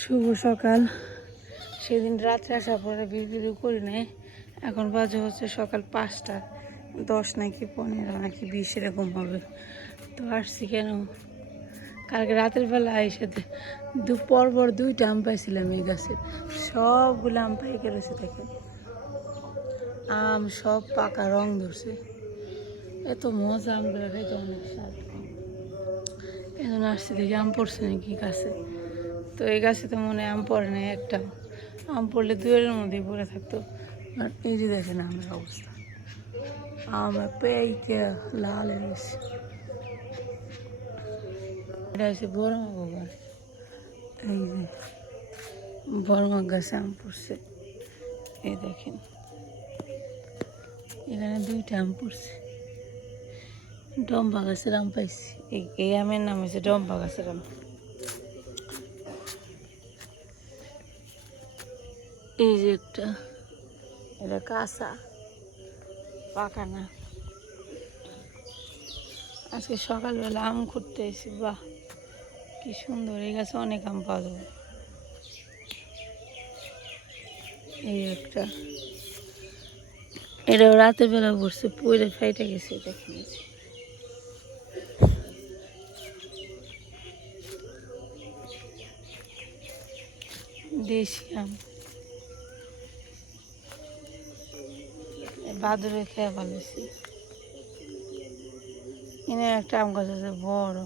শুভ সকাল। সেদিন রাত্রে আসার পরে বিড়বিড়ি করি নাই এখন বাজে হচ্ছে সকাল পাঁচটা। দশ নাকি পনেরো, নাকি বিশ, এরকম হবে। তো আসছি কেন? কালকে রাতের বেলা এসে দু পর পর দুইটা আম পাইছিলাম এই গাছের সবগুলো আম পাইকে রয়েছে দেখে। আম সব পাকা রং ধরছে। এত মজা আমগুলো খেতে অনেক স্বাদ। এখন আসছি দেখি আম পড়ছে নাকি গাছে। তো এই গাছে তো মনে আম পড়ে নাই একটা। আম পড়লে দুয়ের মধ্যেই পড়ে থাকতো। আর এই যে দেখেন আমের অবস্থা। আম পেয়েকে লাল হয়ে গেছে। এটা হচ্ছে বড়মা বাগান এই যে বড়মা গাছে আম পড়ছে। এই দেখেন। এখানে দুইটা আম পড়ছে। ডম্বা গাছের আম পাইছি। এই আমের নাম হচ্ছে ডম্বা গাছের আম। এই যে একটা। এটা কাঁচা। পাকা না আজকে সকালবেলা আম খুঁড়তে এসেছি বাহ! কি সুন্দর এই গাছে অনেক আম পাওয়া যাবে। এই একটা। এটা রাতের বেলা পড়ছে পড়ে ফাইটে গেছে এটা কিনেছি। দেশি আম। বাদুরে খেয়ে ফেলেছি। এনে একটা আম গাছ আছে, বড়।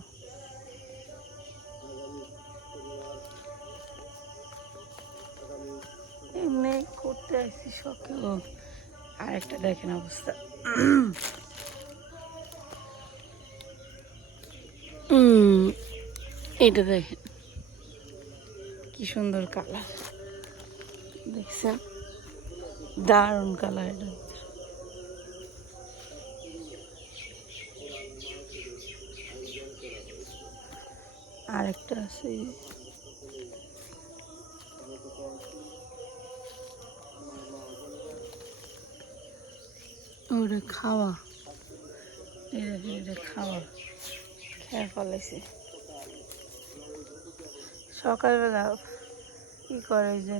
এমনি করতে আসছি শখে ও, আরেকটা দেখেন অবস্থা। এটা দেখেন। কি সুন্দর কালার। দেখছেন? দারুণ কালার এটা। আরেকটা আছে। ওটা খাওয়া খাওয়া খেয়ে ফেলেছি সকালবেলা কি করে যে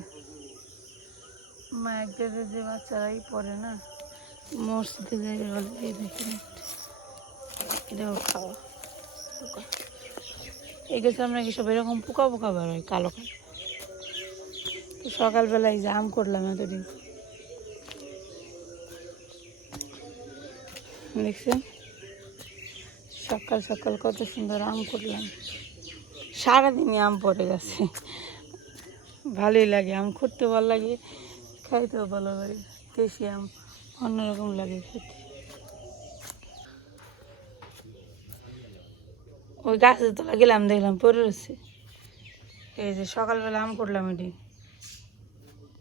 মায়ের যে বাচ্চারাই পড়ে না, মসজিদে জায়গায় বলে এটাও খাওয়া। এই গাছে আমরা কি সব এরকম পোকা পোকা বেরোয় কালো কালো। তো সকালবেলায় জাম করলাম এতদিন। দেখছেন? সকাল সকাল কত সুন্দর আম করলাম। সারাদিনই আম পড়ে গেছে। ভালোই লাগে আম করতে ভালো লাগে, খাইতেও ভালো লাগে। দেশি আম অন্যরকম লাগে খেতে। ওই গাছের তোলা গেলাম, দেখলাম পড়ে রয়েছে। এই যে সকালবেলা আম করলাম এটি।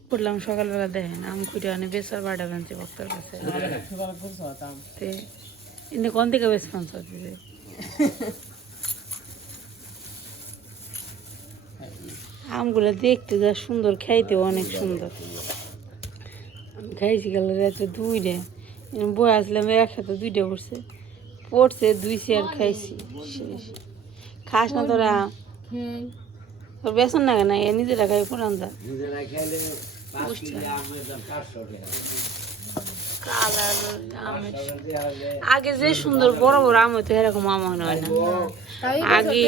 করলাম সকালবেলা দেখেন, আম খুঁটে অনেক বেসার বাড়া বানছে ভক্তর কাছে। এনে কোন থেকে বেশ পাঁচ দিবে আমগুলো দেখতে যা সুন্দর, খাইতেও অনেক সুন্দর। খাইছি গেল রাতে দুইটা। বই আসলাম একসাথে দুইটা পড়ছে। পড়ছে দুই চেয়ার খাইছি। শেষ খাস না তোরা। তোর বেসন না কেন? এ নিজেরা খাই পুরান যা। কালার আগে যে সুন্দর বড় বড় আম হতো এরকম আম হয় না। আগে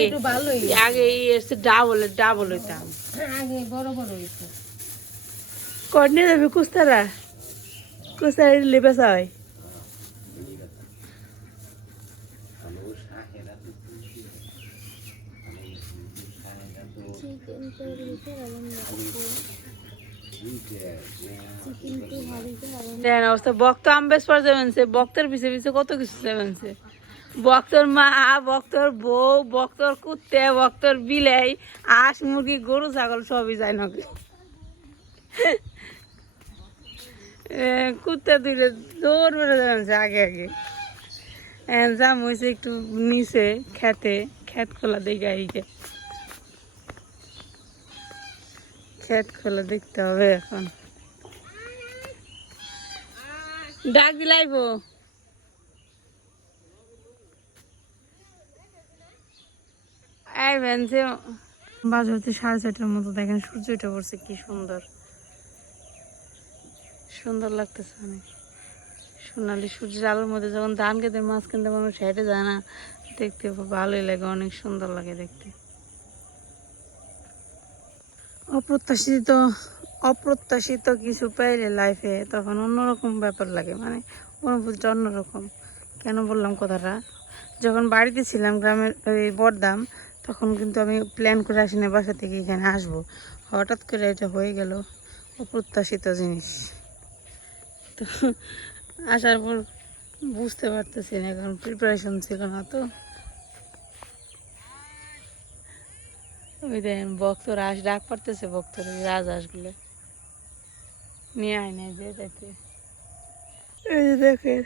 আগে এসে ডাবল ডাবল হইতাম আগে বড় বড় হয়েছে কর্নে যাবে কুস্তারা? কুস্তারা লেবেসা হয়। দেন অবস্থা বক্ত আম বেশ পর যাবেন সে বক্তের পিছে পিছে কত কিছু যাবেন সে। বক্তর মা বক্তর বউ বক্তর কুত্তে বক্তর বিলাই হাঁস মুরগি, গরু, ছাগল সবই যায় নাকি? কুত্তে দুইটা দৌড় বেড়ে যাবেন সে, আগে আগে। জাম হয়েছে একটু নিচে, খেতে, খেত খোলা দেখে আইকে খেত খোলা দেখতে হবে এখন। ডাক দিলাইব। বাজে হচ্ছে সাড়ে ছয়টার মতো, দেখেন সূর্যটা পড়ছে, কি সুন্দর। সুন্দর লাগতেছে অনেক। সোনালি সূর্যের আলোর মধ্যে যখন ধান খেতে মাঝখানটা মানুষ হেঁটে যায় না, দেখতে ভালোই লাগে, অনেক সুন্দর লাগে দেখতে। অপ্রত্যাশিত অপ্রত্যাশিত কিছু পাইলে লাইফে তখন অন্যরকম ব্যাপার লাগে মানে অনুভূতিটা অন্যরকম। কেন বললাম কথাটা? যখন বাড়িতে ছিলাম, গ্রামের ওই বরদাম তখন কিন্তু আমি প্ল্যান করে আসি না বাসা থেকে এখানে আসব। হঠাৎ করে এটা হয়ে গেল অপ্রত্যাশিত জিনিস। তো আসার পর বুঝতে পারতেছি না এখন প্রিপারেশন ছিল না তো। ওই দেখেন ভক্তরা আস ডাক পারতেছে ভক্তরা ওই রাজহাঁসগুলো নিয়ে আয় না, যে দেখে। এই যে দেখেন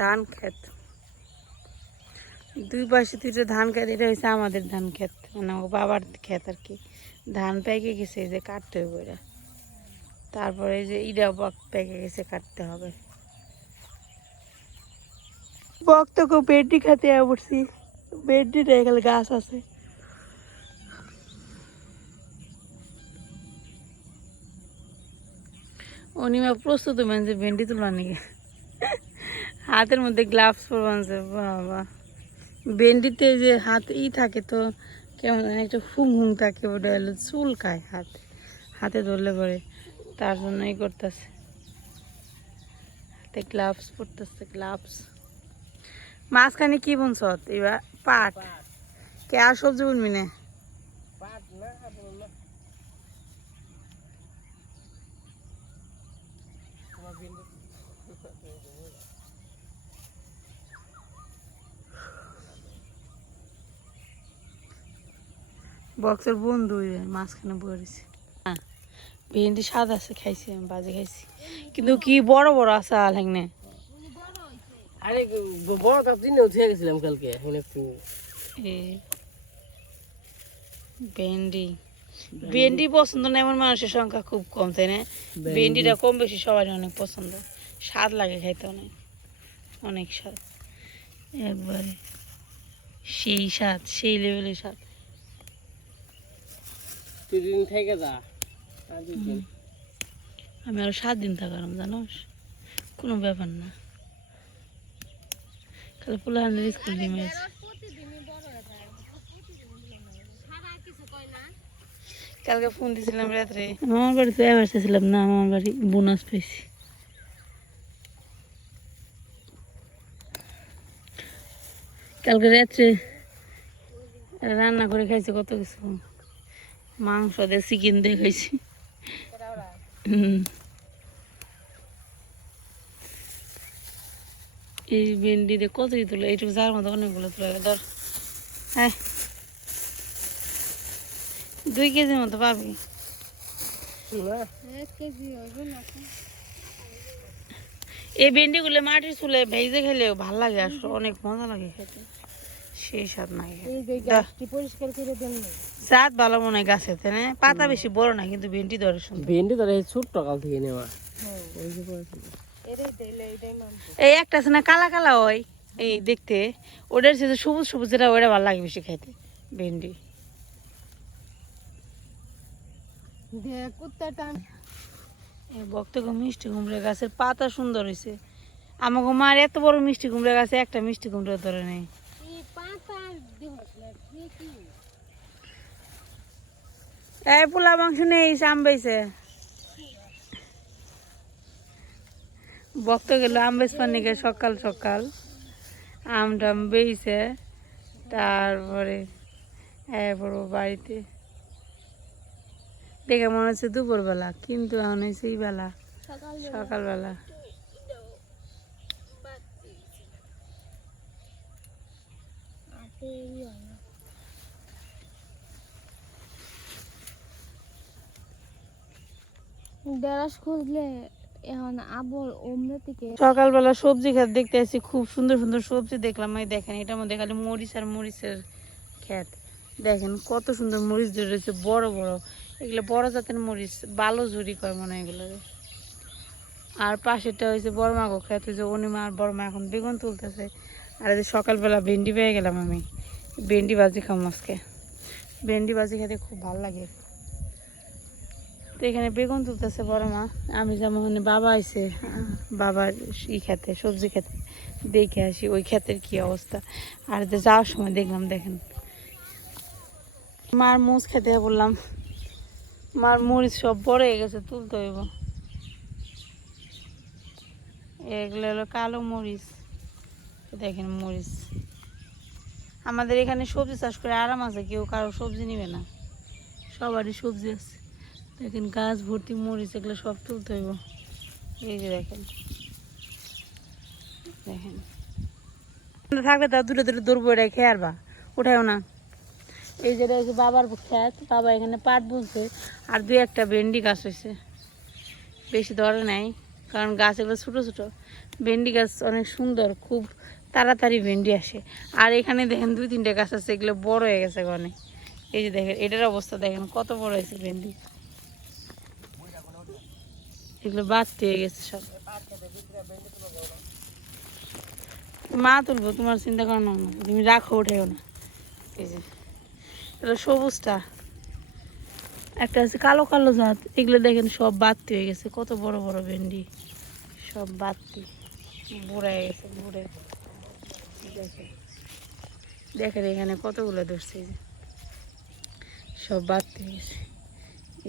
ধান ক্ষেত। দুই পাশে দুইটা ধান ক্ষেত, এটা হচ্ছে আমাদের ধান ক্ষেত। মানে আমার বাবার ক্ষেত আর কি। ধান পেকে গেছে, এই যে কাটতে হবে ওরা তারপরে এই যে ইটা বক পেকে গেছে, কাটতে হবে। বক তো কেউ বেডি খাতে পড়ছি। বেডি গেলে গাছ আছে। অনিমা প্রস্তুত মানছে ভেন্ডি তোলার নাকি? হাতের মধ্যে গ্লাভস পরবানছে বাবা। ভেন্ডিতে যে হাত ই থাকে তো কেমন একটা হুম হুম থাকে ওটা হলো চুল খায় হাতে। হাতে ধরলে পরে তার জন্য ই করতেছে। হাতে গ্লাভস পরতেছে গ্লাভস মাঝখানে কি বুনছ? এবার পাট। কে আর সবজি বুনবি না? বক্সের বন্ধু মাঝখানে বলেছে হ্যাঁ ভেন্ডি স্বাদ আছে খাইছি আমি বাজে খাইছি। কিন্তু কি বড় বড় আছে আলহাংনে আরে বড় কাপ দিনে উঠে গেছিলাম কালকে এখন একটু ভেন্ডি। ভেন্ডি পছন্দ না এমন মানুষের সংখ্যা খুব কম তাই না? ভেন্ডিটা কম বেশি সবারই অনেক পছন্দ। স্বাদ লাগে খাইতে অনেক অনেক স্বাদ। একবারে সেই স্বাদ সেই লেভেলের স্বাদ। তুই দিন থেকে যা। আর দুদিন। আমি আরও সাত দিন থাকলাম জানোস কোনো ব্যাপার না। খালি পোলাহানের স্কুল ডিমে আছে কালকে ফোন দিয়েছিলাম রাত্রে। আমার বাড়িতে এবার ছিলাম না আমার বাড়ি বোনাস পেয়েছি। কালকে রাত্রে রান্না করে খাইছে কত কিছু। মাংস দিয়ে চিকেন দিয়ে খাইছি এই ভেন্ডি দিয়ে কত তুলো এইটুকু যার মতো অনেকগুলো তুলে ধর। হ্যাঁ। দুই কেজির মতো পাবি। এই ভেন্ডিগুলো মাটির চুলে ভেজে খেলে ভালো লাগে আর অনেক মজা লাগে খেতে। সেই স্বাদ লাগে এই পরিষ্কার করে দেন স্বাদ ভালো মনে হয় গাছের পাতা বেশি বড় না কিন্তু ভেন্ডি ধরে সুন্দর। ভেন্ডি ছোট্ট কাল থেকে নেওয়া। হ্যাঁ। এই একটা আছে না কালা কালা হয় এই দেখতে। ওটার সাথে সবুজ সবুজ যেটা ওটা ভালো লাগে বেশি খাইতে ভেন্ডি। বক্ত মিষ্টি কুমড়া গাছের পাতা সুন্দর হয়েছে আমাকে মার এত বড় মিষ্টি কুমড়া গাছে একটা মিষ্টি কুমড়া ধরে নেই এই পাতা দিবস না কি এই পোলা মাংস নেই আম বেছে বক্ত গেল, আম বেচবার নিকে সকাল সকাল। আম টাম বেইছে, তারপরে এরপর বাড়িতে। দেখে মনে হচ্ছে দুপুরবেলা, কিন্তু এখন হয়েছে এই বেলা সকাল সকালবেলা দেড়াস খুঁজলে এখন আবর ওমনে থেকে সকালবেলা সবজি ক্ষেত দেখতে আসছি খুব সুন্দর সুন্দর সবজি দেখলাম। এই দেখেন, এটার মধ্যে খালি মরিচ আর মরিচের ক্ষেত দেখেন কত সুন্দর মরিচ ধরে রয়েছে, বড় বড়। এগুলো বড় জাতের মরিচ, বালো ঝুরি কয় মনে হয় এগুলো। আর পাশেরটা হয়েছে বড় মাগো ক্ষেত হয়েছে অনিমা আর বড় এখন বেগুন তুলতেছে। আর এই যে সকালবেলা ভেন্ডি পেয়ে গেলাম আমি। ভেন্ডি ভাজি খাম আজকে। ভেন্ডি ভাজি খেতে খুব ভালো লাগে। তো এখানে বেগুন তুলতেছে বড় মা। আমি যেমন বাবা আইছে। বাবার ই খেতে, সবজি খেতে। দেখে আসি ওই ক্ষেতের কি অবস্থা। আর যাওয়ার সময় দেখলাম, দেখেন। মার মুজ খেতে বললাম। মার মরিচ সব বড় হয়ে গেছে, তুলতে হইব। এগুলো হলো কালো মরিচ। দেখেন মরিচ। আমাদের এখানে সবজি চাষ করে আরাম আছে, কেউ কারও সবজি নিবে না। সবারই সবজি আছে। দেখেন গাছ ভর্তি মরিচ এগুলো সব তুলতে হইব। এই যে দেখেন। দেখেন। থাকলে তার দূরে দূরে দৌড়বো এটা খেয়ে আরবা উঠাও না। এই যেটা হচ্ছে বাবার খেত বাবা এখানে পাট বুনছে। আর দুই একটা ভেন্ডি গাছ হয়েছে বেশি ধরে নাই কারণ গাছ এগুলো ছোটো ছোটো। ভেন্ডি গাছ অনেক সুন্দর খুব তাড়াতাড়ি ভেন্ডি আসে। আর এখানে দেখেন দুই তিনটে গাছ আছে এগুলো বড় হয়ে গেছে অনেক এই যে দেখেন এটার অবস্থা দেখেন কত বড় হয়েছে ভেন্ডি। এগুলো বাড়তি গেছে সব। মা তুলবো, তোমার চিন্তা করো না তুমি রাখো উঠেও না। এই যে, এটা সবুজটা। একটা আছে কালো কালো জাত, এগুলো দেখেন সব বাড়তি হয়ে গেছে। কত বড় বড় ভেন্ডি, সব বাড়তি বুড়া গেছে, বুড়ে। দেখেন দেখেন এখানে কতগুলো ধরছে সব বাড়তি হয়ে গেছে।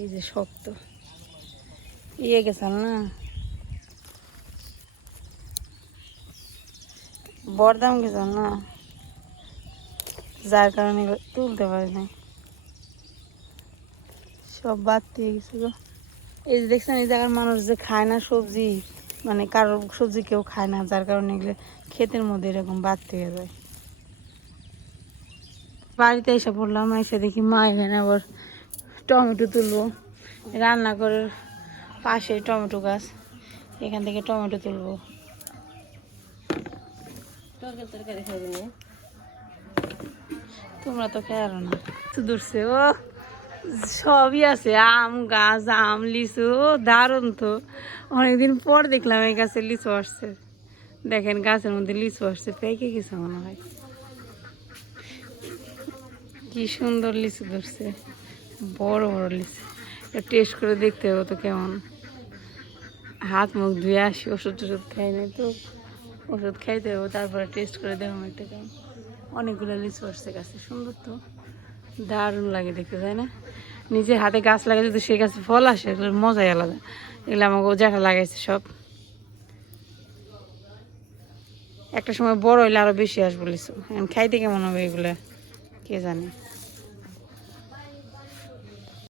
এই যে শক্ত। ইয়ে গেছাল না? বরদাম গেছাল না? যার কারণে তুলতে পারি নাই। সব বাড়তি হয়ে গেছে এই যে দেখছেন, এই জায়গার মানুষ যে খায় না সবজি মানে কারোর সবজি কেউ খায় না, যার কারণে এগুলো ক্ষেতের মধ্যে এরকম বাড়তি হয়ে যায়। বাড়িতে এসে পড়লাম, এসে দেখি মা এখানে আবার টমেটো তুলবো, রান্না করে পাশে টমেটো গাছ। এখান থেকে টমেটো তুলবো। তোমরা তো খেয়ারো না। তো দূরছে ও সবই আছে আম গাছ আম লিচু ও দারুণ তো। অনেকদিন পর দেখলাম এই গাছে লিচু আসছে। দেখেন গাছের মধ্যে লিচু আসছে পেকে গেছে মনে হয়। কি সুন্দর লিচু ধরছে বড় বড় লিচু। টেস্ট করে দেখতে হবে তো কেমন। হাত মুখ ধুয়ে আসি, ওষুধ টষুধ খাই নাই তো। ওষুধ খাইতে হবে তারপরে টেস্ট করে দেখো একটা কেমন। অনেকগুলো লিচু আসছে গাছে, সুন্দর তো। দারুণ লাগে দেখতে, তাই না? নিজের হাতে গাছ লাগাই যদি সেই গাছে ফল আসে, এগুলোর মজাই আলাদা। এগুলো আমাকে জ্যাঠা লাগাইছে সব। একটা সময় বড় হইলে আরও বেশি আসব লিচু। এখন খাইতে কেমন হবে এগুলো, কে জানে?